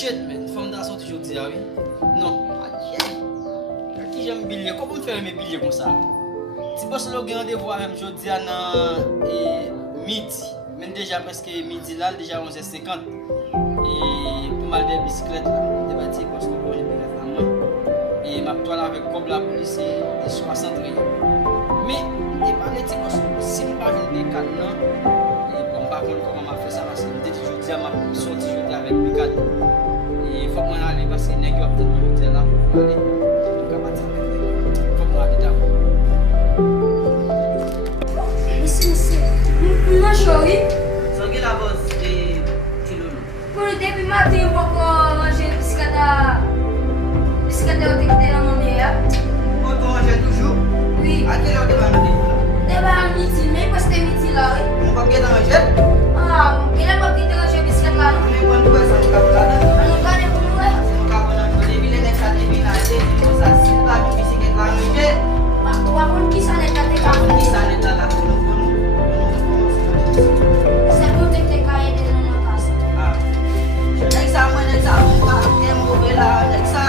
shit, man. Femme d'assaut toujours dit, ah oui. Non, à qui j'aime billet? Comment me faire mes billets comme ça? Si boss le rendez-vous avec je dis à midi, même déjà presque midi là, déjà 11h50. Et pour mal de bicyclette là, débattre parce que j'ai bien la main. Et ma toile avec comme la police est 60 riyals. Mais et pas les petits si nous pas venir des cadres là, et bon pas comment m'a fait ça parce que dès que je dis à ma sortie je avec mes cadres. Et faut que aller parce que nèg yo peut-être me là pour aller. Donc à partir de faut que aller d'accord. Não chore. Só que la voz de Tilulu. Por tempo matei um pouco a gente bicicleta eu tenho que ter na mão dela. Quando on achète toujours, Oui. à quelle heure tu vas nous dire? Deva midi, même parce que midi là, oui. On va bien dans achète? Ah, ele é para que tenha gente bicicleta lá. Mais quand tu vas ça nous capte là. Não vai nem como é. On capte dans le début les nèg ça début là, c'est ça si pas du bicyclette là manger. O aluno que sai da cadeira. Qui ça n'est là pour nous. Você pode ter que cair dentro da minha casa. Ah. Nèg ça moi nèg ça on va tem mauvais là, nèg ça.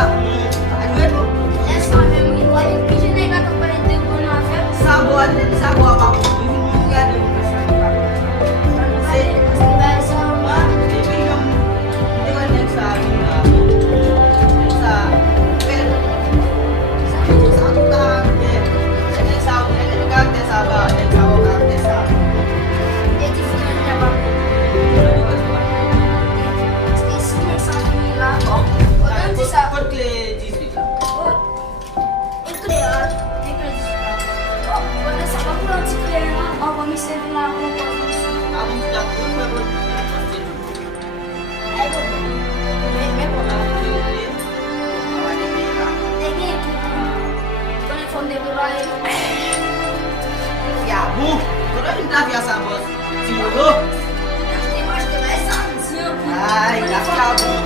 É só mesmo que vai pedir nega para ele ter um na fé. Ça boit pas pour nous regarder nous ça. Você vai só uma. Et puis je nèg ça là. Nèg ça. Ça tout là. Nèg ça regarder ça va, nèg ça regarder ça. É difícil de levar. Esqueci de pensar em lá. Ó, antes sabe. Code clé 18 là. Quando essa papo de criar, ó, vou me servir lá com o Ah, vamos dar tudo para você. Aí vou ver Peguei aqui. Quando ele for devorar ele. Ya, bu. Quando a gente tá vendo essa voz, se mudou? Tem mais que vai sozinho. Ai, já fica bom.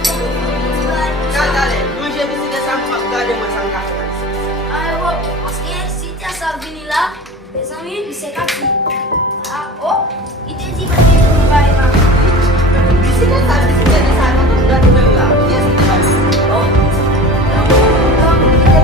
Cadê? Não já disse que essa mulher tá demorando essa caixa. Aí eu vou, mas quem se tem essa vini lá, eles vão me secar aqui. Ah, ó, e tem que vai ter que vai lá. Bicicleta, não tô dando bem lá. E esse que vai? Ó. Então, que vai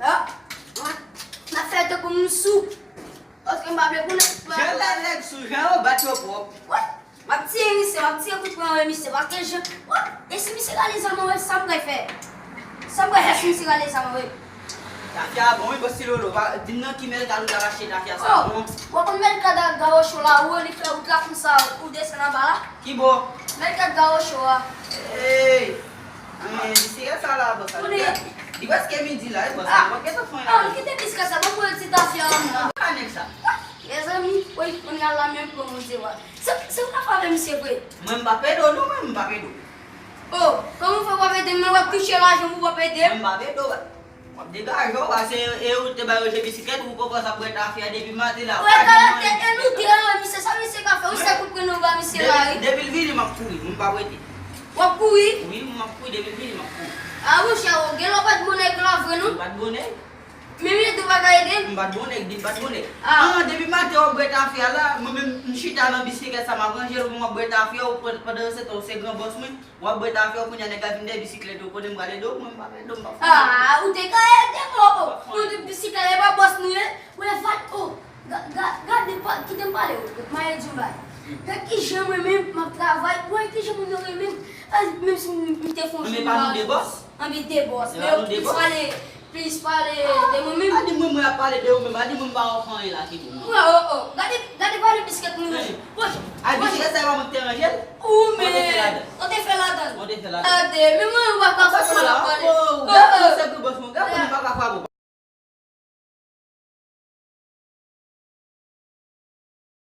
lá, na festa como no sul. Os que me com Já lá, né? Sujão, bateu o povo. mas você com o MC, vaqueja. Esse me legaliza não, sabe o que é? Sabe o que é esse me legaliza não? Já bom, e você lolo, não que me dá lugar a chegar aqui essa bom. Vou com o mercado gaúcho lá, o ele foi o que com sal, o desse na bala. Que bom. Mercado gaúcho lá. Ei, disse essa lá, você. E você quer me dizer lá, você? Por que tá falando? Ah, o que tem que esquecer? Vamos ver se tá fiando lá. Ah, Nexa. Essa me foi quando ela mesmo como dizer lá. Você não fala MC foi? Mbappé do, não Mbappé do. Oh, como foi para ver meu piche lá, eu vou perder? Mbappé do. Dégagou, eu te baio de bicicleta, vou passar por essa fia de mate lá. Ué, cara, eu não tenho, você sabe se café, você porque não vai me ser lá. Debil vini makui, Mbappé. Wakui? Oui, makui debil vini makui. Ah, você o que não vai boneco lá, vendo? Bat bonek. Mimi tu vai cair dentro? Bat bonek, di bat bonek. Ah. Debil mate eu buat a fia lá, mchita na bicicleta sama ranger, eu buat a fia, pada setor segan bos mui, eu buat a fia punya nega vinde bicicleta, eu podem gale do, Mbappé do. Ah, o que é demo? O de bicicleta vai boss no ele? Ué, vai, oh, gade que tem pareu, mas é de vai. Que chama mesmo, mas vai, ué, que chama meu mesmo. Mesmo se me ter fonte. Mais pas de boss? Ami de boss. Não, de boss. Principale de mo mesmo. Adi mo a parler de eu mesmo, adi mo ba o fan lá que bom. Oh, gade vai bicicleta no mesmo. Poxa, a bicicleta vai manter a gente? Ontem felada. Ontem felada. Ade, mesmo vai com a Você faca lá. que o boss mo, gapo ni ba ka fa bo.